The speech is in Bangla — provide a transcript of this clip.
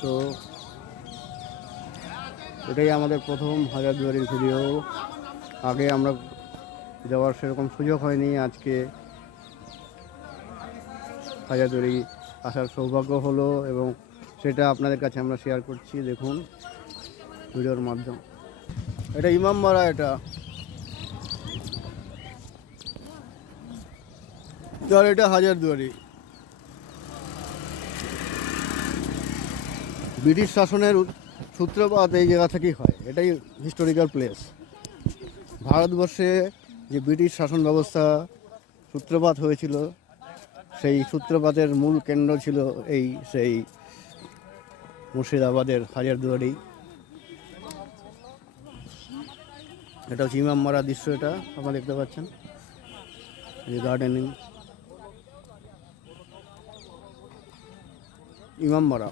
দৃশ্য। এটাই আমাদের প্রথম হাজারদুয়ারির ভিডিও। আগে আমরা যাওয়ার সেরকম সুযোগ হয়নি, আজকে হাজারদুয়ারি আসার সৌভাগ্য হলো এবং সেটা আপনাদের কাছে আমরা শেয়ার করছি। দেখুন ভিডিওর মাধ্যমে। এটা ইমামবাড়া, এটা হাজারদুয়ারি। ব্রিটিশ শাসনের সূত্রপাত এই জায়গা থেকেই হয়। এটাই হিস্টোরিক্যাল প্লেস। ভারতবর্ষে যে ব্রিটিশ শাসন ব্যবস্থা সূত্রপাত হয়েছিল, সেই সূত্রপাতের মূল কেন্দ্র ছিল সেই মুর্শিদাবাদের হাজারদুয়ারি। এটা হচ্ছে ইমামবাড়ার দৃশ্য। এটা আপনারা দেখতে পাচ্ছেন, এই গার্ডেনিং ইমামবাড়া।